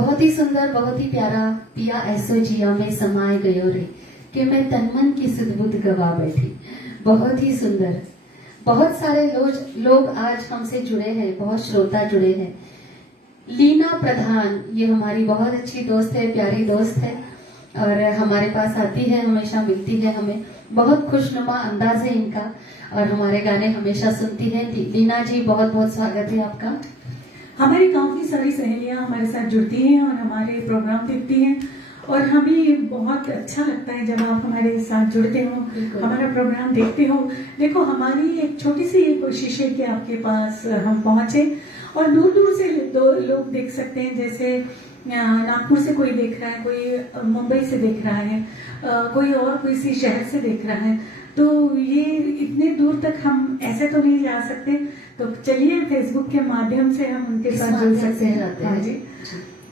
बहुत ही सुंदर, बहुत ही प्यारा। पिया ऐसो जिया में समाये गयो रे कि मैं तनमन की सुध-बुध गवा बैठी। बहुत ही सुंदर। बहुत सारे लोग आज हमसे जुड़े हैं, बहुत श्रोता जुड़े हैं। लीना प्रधान, ये हमारी बहुत अच्छी दोस्त है, प्यारी दोस्त है और हमारे पास आती है, हमेशा मिलती है हमें। बहुत खुशनुमा अंदाज है इनका और हमारे गाने हमेशा सुनती है। लीना जी, बहुत बहुत स्वागत है आपका। हमारी काफी सारी सहेलियां हमारे साथ जुड़ती हैं और हमारे प्रोग्राम देखती हैं और हमें बहुत अच्छा लगता है जब आप हमारे साथ जुड़ते हो, हमारा प्रोग्राम देखते हो। देखो, हमारी एक छोटी सी ये कोशिश है कि आपके पास हम पहुंचे और दूर दूर से लोग देख सकते हैं। जैसे नागपुर से कोई देख रहा है, कोई मुंबई से देख रहा है, कोई और किसी शहर से देख रहा है। तो ये इतने दूर तक हम ऐसे तो नहीं जा सकते, तो चलिए फेसबुक के माध्यम से हम उनके साथ जुड़ सकते हैं। हाँ जी,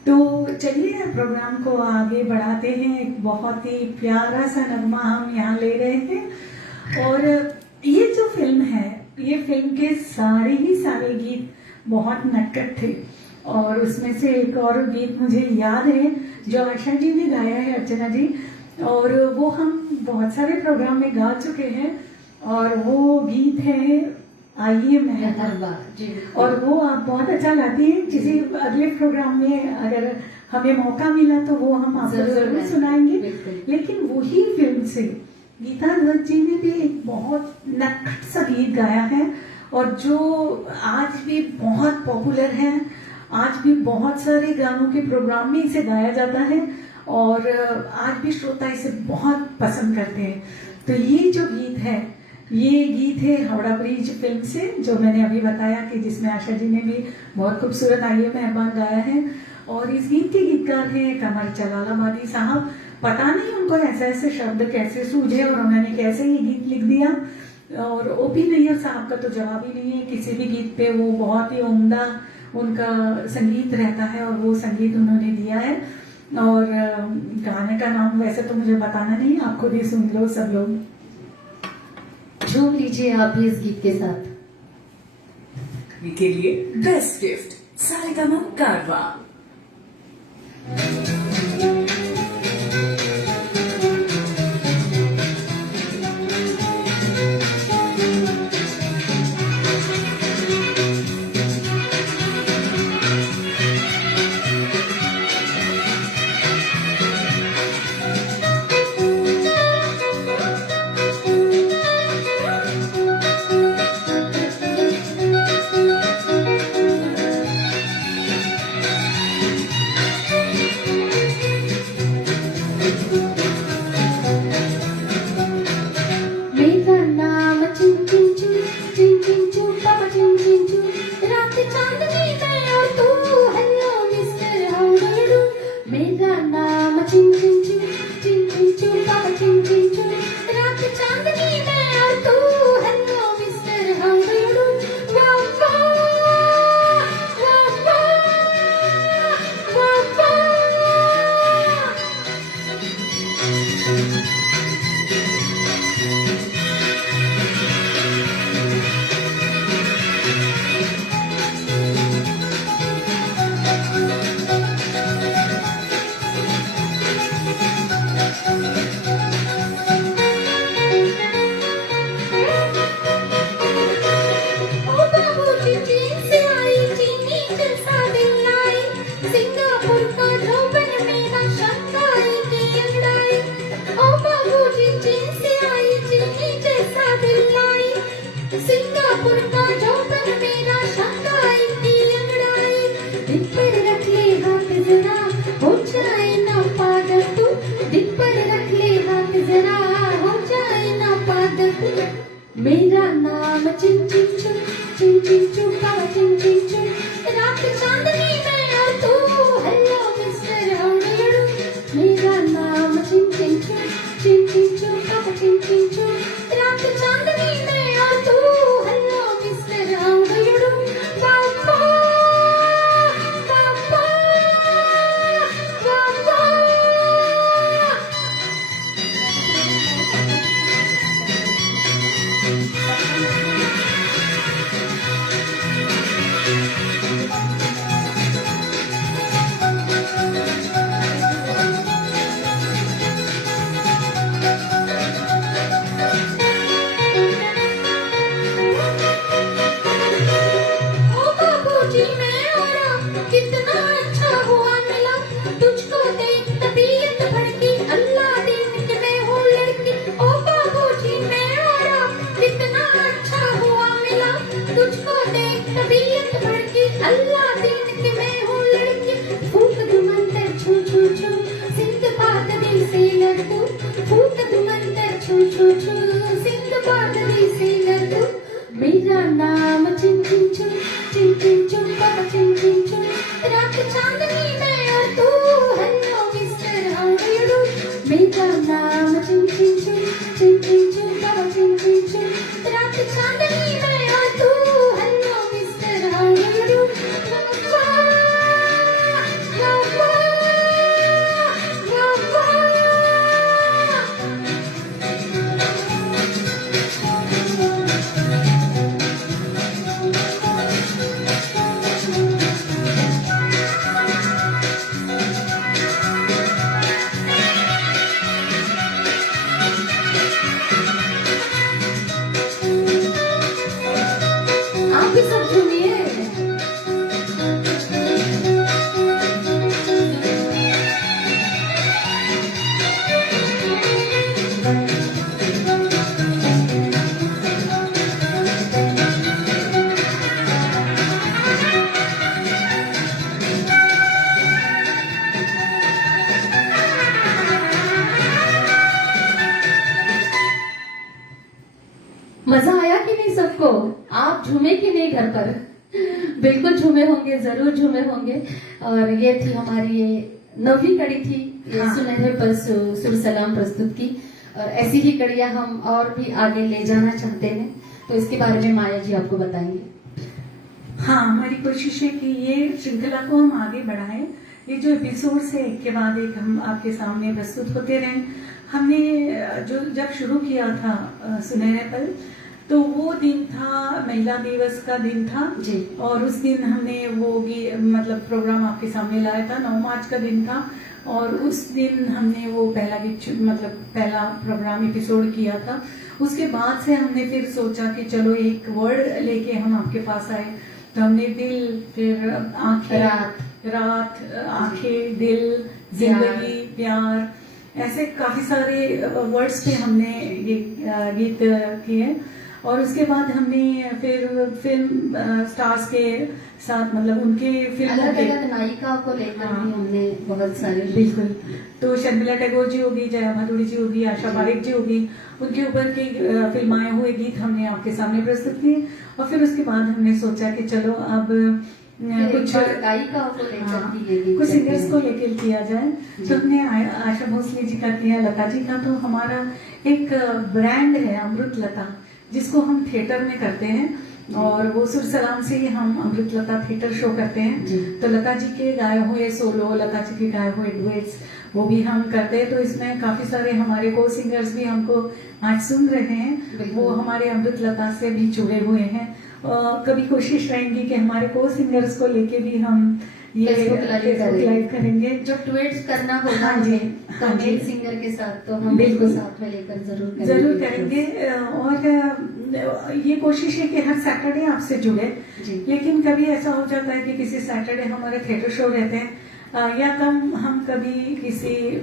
तो चलिए प्रोग्राम को आगे बढ़ाते हैं। एक बहुत ही प्यारा सा नगमा हम यहाँ ले रहे हैं और ये जो फिल्म है, ये फिल्म के सारे गीत बहुत नटखट थे और उसमें से एक और गीत मुझे याद है जो आशा जी ने गाया है, अर्चना जी, और वो हम बहुत सारे प्रोग्राम में गा चुके हैं और वो गीत है आइए मेहरबा। और वो आप बहुत अच्छा गाती हैं। किसी अगले प्रोग्राम में अगर हमें मौका मिला तो वो हम आपको जरूर सुनाएंगे। लेकिन वही फिल्म से गीता दत्त जी ने भी एक बहुत नटखट सा गीत गाया है और जो आज भी बहुत पॉपुलर है। आज भी बहुत सारे गानों के प्रोग्राम में इसे गाया जाता है और आज भी श्रोता इसे बहुत पसंद करते हैं। तो ये जो गीत है, ये गीत है हावड़ा ब्रिज फिल्म से, जो मैंने अभी बताया कि जिसमें आशा जी ने भी बहुत खूबसूरत आइए मेहरबान गाया है। और इस गीत के गीतकार हैं कमर जलालाबादी साहब। पता नहीं उनको ऐसे ऐसे शब्द कैसे सूझे और उन्होंने कैसे ये गीत लिख दिया। और ओपी नैयर साहब का तो जवाब ही नहीं है किसी भी गीत पे। वो बहुत ही उम्दा उनका संगीत रहता है और वो संगीत उन्होंने दिया है। और गाने का नाम वैसे तो मुझे बताना नहीं, आप खुद ही सुन लो सब लोग। झूम लीजिए आप भी इस गीत के साथ। के लिए बेस्ट गिफ्ट सारेगामा कारवा। चांदनी सी न तू मेरा नाम चिन चिन चुन बाबा चिन चिन चुन रात चांदनी मैं और तू hello mister how do you do मेरा नाम चिन चिन चुन बाबा चिन चिन चुन रात चांदनी मैं और तू hello mister how do you do आप भी सब सुनिए मजा आया कि नहीं सबको? आप झूमे कि नहीं घर पर? बिल्कुल झूमे होंगे, जरूर झूमे होंगे। और ये थी हमारी ये 9वीं कड़ी थी, ये हाँ। सुनहरे पर सुर सलाम प्रस्तुत की। और ऐसी ही कड़ियां हम और भी आगे ले जाना चाहते हैं, तो इसके बारे में माया जी आपको बताएंगे। हाँ, हमारी कोशिश है कि ये श्रृंखला को हम आगे बढ़ाएं। ये जो एपिसोड है एक के बाद एक हम आपके सामने प्रस्तुत होते रहें। हमने जो जब शुरू किया था सुनहरे पल, तो वो दिन था महिला दिवस का दिन था जी। और उस दिन हमने वो भी मतलब प्रोग्राम आपके सामने लाया था। 9 मार्च का दिन था और उस दिन हमने वो पहला मतलब पहला प्रोग्राम एपिसोड किया था। उसके बाद से हमने फिर सोचा कि चलो एक वर्ड लेके हम आपके पास आए, तो हमने दिल, फिर आंखें, रात, आंखें, दिल, जिंदगी, प्यार, ऐसे काफी सारे वर्ड्स पे हमने ये गीत किए। और उसके बाद हमने फिर फिल्म स्टार्स के साथ मतलब उनके फिल्मों अलग के अलग नायिकाओं को लेकर हाँ। भी हमने बहुत सारे बिल्कुल, तो शर्मिला टैगोर जी होगी, जया भादुड़ी जी होगी, आशा पारेख जी होगी, उनके ऊपर की फिल्माए हुए गीत हमने आपके सामने प्रस्तुत किए। और फिर उसके बाद हमने सोचा कि चलो अब कुछ गायिकाओं को लेकर भी ये गीत कुछ करते सिंगर्स हैं। को लेकर किया जाए। तो हमने आशा भोसले जी का किया, लता जी का। तो हमारा एक ब्रांड है अमृत लता, जिसको हम थिएटर में करते हैं और वो सुर सलाम से ही हम अमृत लता थिएटर शो करते हैं। जी। तो लता जी के गाए हुए सोलो, लता जी के गाए हुए डुएट्स, वो भी हम करते हैं। तो इसमें काफी सारे हमारे को सिंगर्स भी हमको आज सुन रहे हैं, बिल्कुल। वो हमारे अमृत लता से भी जुड़े हुए हैं। कभी कोशिश रहेंगी कि हमारे को सिंगर्स को लेके भी हम ये Facebook लाइव करेंगे। जो ट्वीट्स करना होगा हाँ जी, तो हाँ जी। मेल सिंगर के साथ तो हम बिल्कुल। बिल्कुल साथ में लेकर जरूर करेंगे। और ये कोशिश है कि हर सैटरडे आपसे जुड़े। जी। लेकिन कभी ऐसा हो जाता है कि किसी सैटरडे हमारे थिएटर शो रहते हैं, या तब हम कभी किसी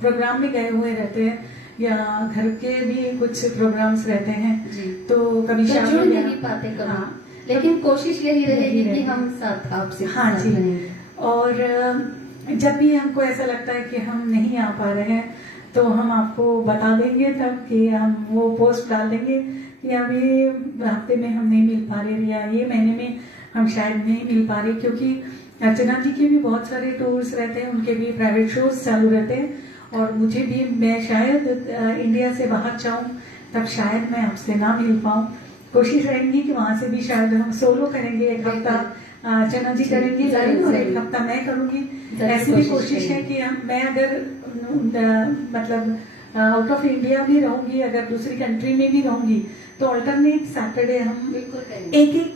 प्रोग्राम में गए हुए रहते हैं, या घर के भी कुछ प्रोग्राम्स रहते हैं। जी। तो कभी तो शाम जुड़ में नहीं पाते कभी। हाँ। लेकिन कोशिश यही रहेगी कि रहेगी। हम साथ आपसे हाँ साथ जी। रहेंगे। और जब भी हमको ऐसा लगता है कि हम नहीं आ पा रहे हैं, तो हम आपको बता देंगे तब कि हम वो पोस्ट डाल देंगे कि अभी हफ्ते में हम नहीं मिल पा रहे, या ये महीने में हम शायद नहीं मिल पा रहे, क्योंकि अर्चना जी के भी बहुत सारे टूर्स रहते हैं, उनके भी प्राइवेट शोज चालू रहते हैं। और मुझे भी, मैं शायद इंडिया से बाहर जाऊं तब शायद मैं आपसे ना मिल पाऊं। कोशिश रहेंगी कि वहां से भी शायद हम सोलो करेंगे, एक हफ्ता अर्चना जी करेंगी लाइव और एक हफ्ता मैं करूंगी। ऐसी भी कोशिश है कि मैं अगर मतलब आउट ऑफ इंडिया भी रहूंगी, अगर दूसरी कंट्री में भी रहूंगी, तो अल्टरनेट सैटरडे हम बिल्कुल करेंगे। एक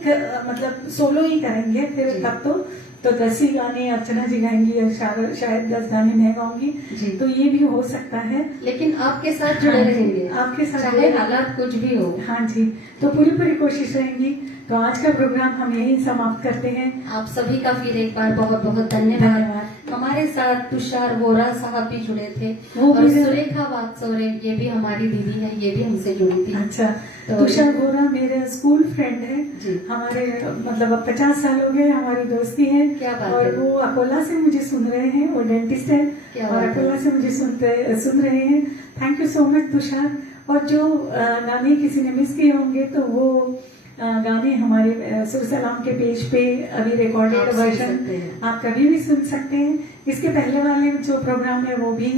मतलब सोलो ही करेंगे। फिर जी। तब तो 10 ही गाने अर्चना जी गाएंगी और शायद 10 गाने मैं गाऊंगी। जी। तो ये भी हो सकता है। लेकिन आपके साथ जुड़े हाँ जी, रहेंगे, आपके साथ चाहे जुड़े हालात कुछ भी हो। हाँ जी, तो पूरी कोशिश रहेंगी। तो आज का प्रोग्राम हम यही समाप्त करते हैं। आप सभी का फिर एक बार बहुत बहुत धन्यवाद। धन्यवाद। हमारे साथ तुषार वोरा साहब भी जुड़े थे, वो और भी- सुरेखा वागचौरे, ये भी हमारी दीदी है, ये भी हमसे जुड़ी थी। अच्छा, तो- तुषार वोरा मेरे स्कूल फ्रेंड है। जी। हमारे मतलब अब 50 साल हो गए हमारी दोस्ती है। क्या बात और है। वो अकोला से मुझे सुन रहे हैं, वो डेंटिस्ट है क्या और बात है। अकोला से मुझे सुन रहे हैं। Thank you so much Tushar. और जो गाने किसी ने मिस किए होंगे तो वो गाने हमारे सुर सलाम के पेज पे अभी आप रिकॉर्डेड सुन वर्जन सकते हैं। आप कभी भी सुन सकते हैं। इसके पहले वाले जो प्रोग्राम है वो भी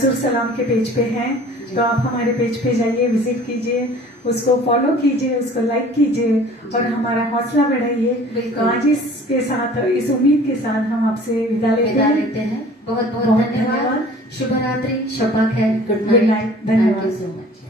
सुर सलाम के पेज पे है, तो आप हमारे पेज पे जाइए, विजिट कीजिए, उसको फॉलो कीजिए, उसको लाइक कीजिए और हमारा हौसला बढ़ाइए। बिल्कुल। तो आज इसके साथ, इस उम्मीद के साथ हम आपसे विदा विदा लेते लेते हैं। हैं। बहुत बहुत बहुत धन्यवाद। धन्यवाद। शुभ रात्रि, शपा खैर, गुड Good नाइट, night, धन्यवाद। Thank you so much.